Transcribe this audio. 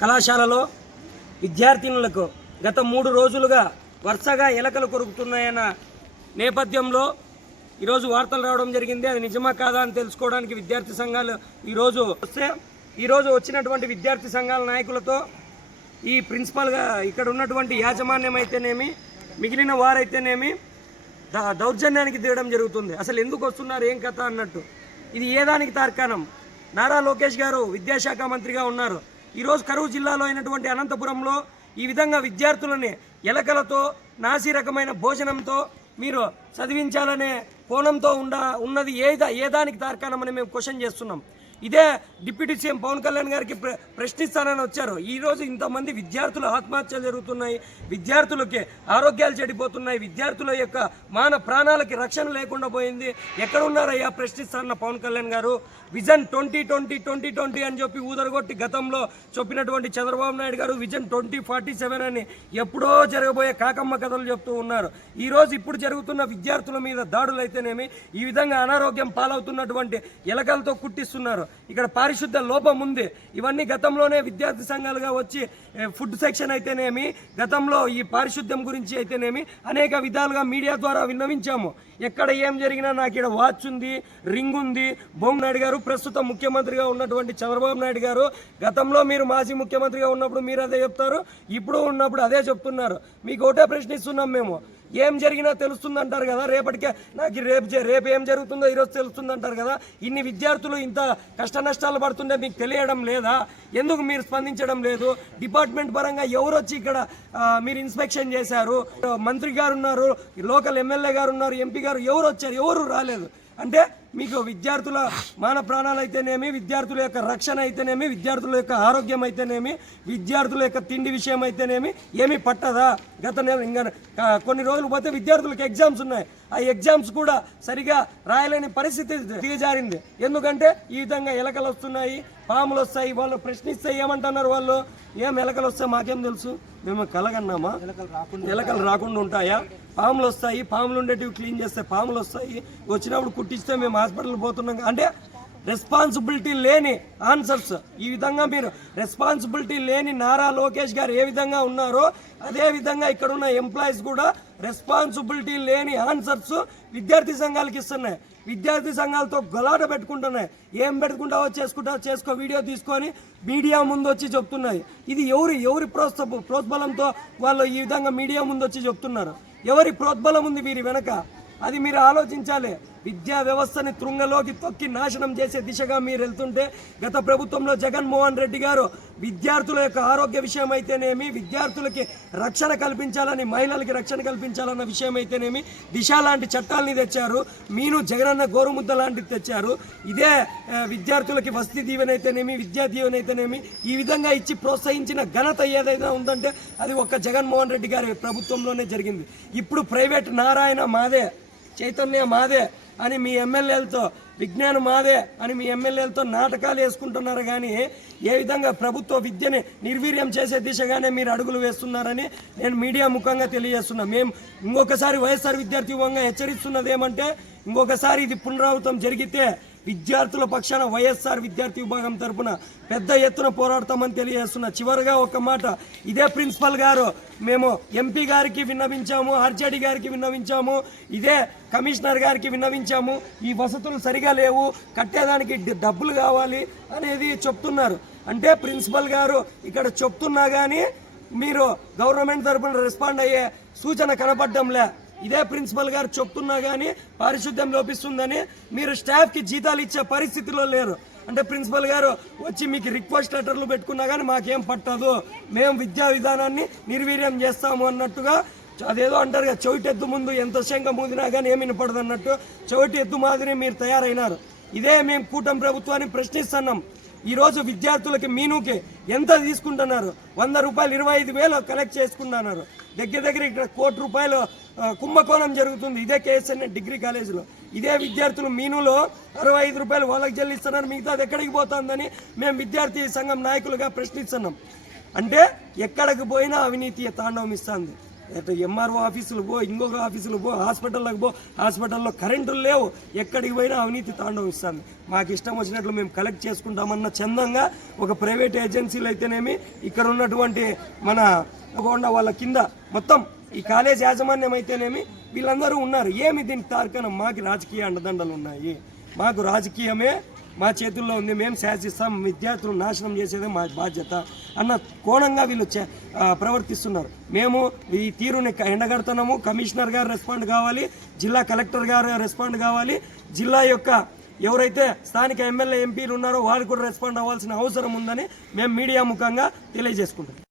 కళాశాలలో విద్యార్థినులకు గత మూడు రోజులుగా వరుసగా ఎలకలు కొరుకుతున్నాయన్న నేపథ్యంలో ఈరోజు వార్తలు రావడం జరిగింది. అది నిజమా కాదా అని తెలుసుకోవడానికి విద్యార్థి సంఘాలు ఈరోజు వస్తే ఈరోజు వచ్చినటువంటి విద్యార్థి సంఘాల నాయకులతో ఈ ప్రిన్సిపల్గా ఇక్కడ ఉన్నటువంటి యాజమాన్యం అయితేనేమి మిగిలిన వారైతేనేమి ద- దౌర్జన్యానికి తీయడం జరుగుతుంది. అసలు ఎందుకు వస్తున్నారు? ఏం కథ? అన్నట్టు. ఇది ఏ దానికి తార్కాణం? నారా లోకేష్ గారు విద్యాశాఖ మంత్రిగా ఉన్నారు. ఈరోజు కరువు జిల్లాలో అయినటువంటి అనంతపురంలో ఈ విధంగా విద్యార్థులని ఎలకలతో నాసి రకమైన భోజనంతో మీరు చదివించాలనే కోణంతో ఉండ ఉన్నది ఏ ఏ దానికి తార్కాణమని మేము క్వశ్చన్ చేస్తున్నాం. ఇదే డిప్యూటీ సీఎం పవన్ కళ్యాణ్ గారికి ప్ర ప్రశ్నిస్తానని వచ్చారు. ఈ రోజు ఇంతమంది విద్యార్థులు ఆత్మహత్యలు జరుగుతున్నాయి. విద్యార్థులకి ఆరోగ్యాలు చెడిపోతున్నాయి. విద్యార్థుల యొక్క మాన ప్రాణాలకి రక్షణ లేకుండా పోయింది. ఎక్కడున్నారయ్యా? ప్రశ్నిస్తారన్న Pawan Kalyan garu. Vision twenty twenty twenty twenty అని చెప్పి ఊదరగొట్టి గతంలో చెప్పినటువంటి చంద్రబాబు నాయుడు గారు విజన్ ట్వంటీ ఫార్టీ సెవెన్ అని ఎప్పుడో జరగబోయే కాకమ్మ కథలు చెప్తూ ఉన్నారు. ఈరోజు ఇప్పుడు జరుగుతున్న విద్యార్థుల మీద దాడులు అయితేనేమి ఈ విధంగా అనారోగ్యం పాలవుతున్నటువంటి ఎలకలతో కుట్టిస్తున్నారు. ఇక్కడ పారిశుద్ధ లోపం ఉంది. ఇవన్నీ గతంలోనే విద్యార్థి సంఘాలుగా వచ్చి ఫుడ్ సెక్షన్ అయితేనేమి గతంలో ఈ పారిశుద్ధ్యం గురించి అయితేనేమి అనేక విధాలుగా మీడియా ద్వారా విన్నవించాము. ఎక్కడ ఏం జరిగినా నాకు ఇక్కడ వాచ్ ఉంది రింగ్ ఉంది. బొమ్మ నాయుడు గారు ప్రస్తుతం ముఖ్యమంత్రిగా ఉన్నటువంటి చంద్రబాబు నాయుడు గారు గతంలో మీరు మాజీ ముఖ్యమంత్రిగా ఉన్నప్పుడు మీరు అదే చెప్తారు ఇప్పుడు ఉన్నప్పుడు అదే చెప్తున్నారు. మీకు ఒకటే ప్రశ్నిస్తున్నాం మేము. ఏం జరిగినా తెలుస్తుంది అంటారు కదా. రేపటికే నాకు రేపు రేపు ఏం జరుగుతుందో ఈరోజు తెలుస్తుంది అంటారు కదా. ఇన్ని విద్యార్థులు ఇంత కష్ట నష్టాలు పడుతుంటే మీకు తెలియడం లేదా? ఎందుకు మీరు స్పందించడం లేదు? డిపార్ట్మెంట్ పరంగా ఎవరు వచ్చి ఇక్కడ మీరు ఇన్స్పెక్షన్ చేశారు? మంత్రి గారు ఉన్నారు లోకల్ ఎమ్మెల్యే గారు ఉన్నారు ఎంపీ గారు ఎవరు వచ్చారు ఎవరు రాలేదు? అంటే మీకు విద్యార్థుల మాన ప్రాణాలు అయితేనేమి విద్యార్థుల యొక్క రక్షణ అయితేనేమి విద్యార్థుల యొక్క ఆరోగ్యం అయితేనేమి విద్యార్థుల యొక్క తిండి విషయం అయితేనేమి ఏమీ పట్టదా? గత నెల ఇంకా కొన్ని రోజులు పోతే విద్యార్థులకు ఎగ్జామ్స్ ఉన్నాయి. ఆ ఎగ్జామ్స్ కూడా సరిగా రాయలేని పరిస్థితి దిగజారింది ఎందుకంటే ఈ విధంగా ఎలకలు వస్తున్నాయి పాములు వస్తాయి వాళ్ళు ప్రశ్నిస్తే ఏమంటున్నారు వాళ్ళు? ఏం ఎలకలు వస్తాయి మాకేం తెలుసు? మేము కలగన్నామా? ఎలకలు రాకుండా ఉంటాయా? పాములు వస్తాయి పాములు ఉండేటివి క్లీన్ చేస్తే పాములు వస్తాయి వచ్చినప్పుడు కుట్టిస్తే మేము హాస్పిటల్ పోతున్నాం అంటే రెస్పాన్సిబిలిటీ లేని ఆన్సర్స్. ఈ విధంగా మీరు రెస్పాన్సిబిలిటీ లేని నారా లోకేష్ గారు ఏ విధంగా ఉన్నారో అదేవిధంగా ఇక్కడ ఉన్న ఎంప్లాయీస్ కూడా రెస్పాన్సిబిలిటీ లేని ఆన్సర్స్ విద్యార్థి సంఘాలకు ఇస్తున్నాయి. విద్యార్థి సంఘాలతో గలాట పెట్టుకుంటున్నాయి. ఏం పెట్టుకుంటావో చేసుకుంటావో చేసుకో వీడియో తీసుకొని మీడియా ముందు వచ్చి చెప్తున్నాయి. ఇది ఎవరు ఎవరి ప్రోత్స ప్రోత్బలంతో వాళ్ళు ఈ విధంగా మీడియా ముందు వచ్చి చెప్తున్నారు? ఎవరి ప్రోత్బలం ఉంది వీరి వెనక? అది మీరు ఆలోచించాలి. విద్యా వ్యవస్థని తృంగలోకి తొక్కి నాశనం చేసే దిశగా మీరు వెళ్తుంటే గత ప్రభుత్వంలో జగన్మోహన్ రెడ్డి గారు విద్యార్థుల యొక్క ఆరోగ్య విషయం అయితేనేమి విద్యార్థులకి రక్షణ కల్పించాలని మహిళలకి రక్షణ కల్పించాలన్న విషయం అయితేనేమి దిశ లాంటి చట్టాలని తెచ్చారు. మీను జగనన్న గోరుముద్ద లాంటిది తెచ్చారు. ఇదే విద్యార్థులకి వసతి దీవెనైతేనేమి విద్యా దీవెన అయితేనేమి ఈ విధంగా ఇచ్చి ప్రోత్సహించిన ఘనత ఏదైనా ఉందంటే అది ఒక్క జగన్మోహన్ రెడ్డి గారి ప్రభుత్వంలోనే జరిగింది. ఇప్పుడు ప్రైవేట్ నారాయణ మాదే చైతన్య మాదే అని మీ ఎమ్మెల్యేలతో విజ్ఞానం మాదే అని మీ ఎమ్మెల్యేలతో నాటకాలు వేసుకుంటున్నారు కానీ ఏ విధంగా ప్రభుత్వ విద్యని నిర్వీర్యం చేసే దిశగానే మీరు అడుగులు వేస్తున్నారని నేను మీడియా ముఖంగా తెలియజేస్తున్నా. మేము ఇంకొకసారి వైఎస్ఆర్ విద్యార్థి యువంగా హెచ్చరిస్తున్నది ఏమంటే ఇంకొకసారి ఇది పునరావృతం జరిగితే విద్యార్థుల పక్షాన వైఎస్ఆర్ విద్యార్థి విభాగం తరపున పెద్ద ఎత్తున పోరాడతామని తెలియజేస్తున్నా చివరిగా ఒక మాట. ఇదే ప్రిన్సిపల్ గారు. మేము ఎంపీ గారికి విన్నవించాము ఆర్జేడి గారికి విన్నవించాము ఇదే కమిషనర్ గారికి విన్నవించాము. ఈ వసతులు సరిగా లేవు కట్టేదానికి డబ్బులు కావాలి అనేది చెప్తున్నారు. అంటే ప్రిన్సిపల్ గారు ఇక్కడ చెప్తున్నా కానీ మీరు గవర్నమెంట్ తరపున రెస్పాండ్ అయ్యే సూచన కనపడడంలే. ఇదే ప్రిన్సిపల్ గారు చెప్తున్నా కానీ పారిశుద్ధ్యం లోపిస్తుందని మీరు స్టాఫ్కి జీతాలు ఇచ్చే పరిస్థితిలో లేరు. అంటే ప్రిన్సిపల్ గారు వచ్చి మీకు రిక్వెస్ట్ లెటర్లు పెట్టుకున్నా కానీ మాకేం పట్టదు. మేము విద్యా విధానాన్ని నిర్వీర్యం చేస్తాము అన్నట్టుగా అదేదో అంటారు కదా చెవిటి ఎద్దు ముందు ఎంత శంక మూదినా కానీ ఏమి వినపడదు అన్నట్టు చెవిటి ఎద్దు మాదిరి మీరు తయారైనారు. ఇదే మేము కూటమి ప్రభుత్వాన్ని ప్రశ్నిస్తున్నాం. ఈరోజు విద్యార్థులకి మీనుకి ఎంత తీసుకుంటున్నారు? వంద రూపాయలు ఇరవై ఐదు వేలు కలెక్ట్ చేసుకుంటున్నారు. దగ్గర దగ్గర ఇక్కడ కోటి రూపాయలు కుంభకోణం జరుగుతుంది. ఇదే కేఎస్ఎన్ డిగ్రీ కాలేజీలో. ఇదే విద్యార్థులు మీనులో అరవై ఐదు రూపాయలు వాళ్ళకి చెల్లిస్తున్నారు. మిగతాది ఎక్కడికి పోతుందని మేము విద్యార్థి సంఘం నాయకులుగా ప్రశ్నిస్తున్నాం. అంటే ఎక్కడికి పోయినా అవినీతి తాండవం ఇస్తుంది. అటు ఎంఆర్ఓ ఆఫీసులు పో ఇంకొక ఆఫీసులు పో హాస్పిటల్లకు పో హాస్పిటల్లో కరెంటులు లేవు. ఎక్కడికి పోయినా అవినీతి తాండవిస్తుంది మాకు ఇష్టం వచ్చినట్లు మేము కలెక్ట్ చేసుకుంటామన్న చందంగా ఒక ప్రైవేట్ ఏజెన్సీలు అయితేనేమి ఇక్కడ ఉన్నటువంటి మన గోండా వాళ్ళ కింద మొత్తం ఈ కాలేజ్ యాజమాన్యం అయితేనేమి వీళ్ళందరూ ఉన్నారు. ఏమి దీనికి తార్కనం మాకు రాజకీయ అండదండలు ఉన్నాయి. మాకు రాజకీయమే మా చేతుల్లో ఉంది. మేము శాసిస్తాం. విద్యార్థులు నాశనం చేసేదే మా బాధ్యత అన్న కోణంగా వీళ్ళు ప్రవర్తిస్తున్నారు. మేము ఈ తీరుని ఎండగడుతున్నాము. కమిషనర్ గారు రెస్పాండ్ కావాలి. జిల్లా కలెక్టర్ గారు రెస్పాండ్ కావాలి. జిల్లా యొక్క ఎవరైతే స్థానిక ఎమ్మెల్యే ఎంపీలు ఉన్నారో వాళ్ళు కూడా రెస్పాండ్ అవ్వాల్సిన అవసరం ఉందని మేము మీడియా ముఖంగా తెలియజేసుకుంటాం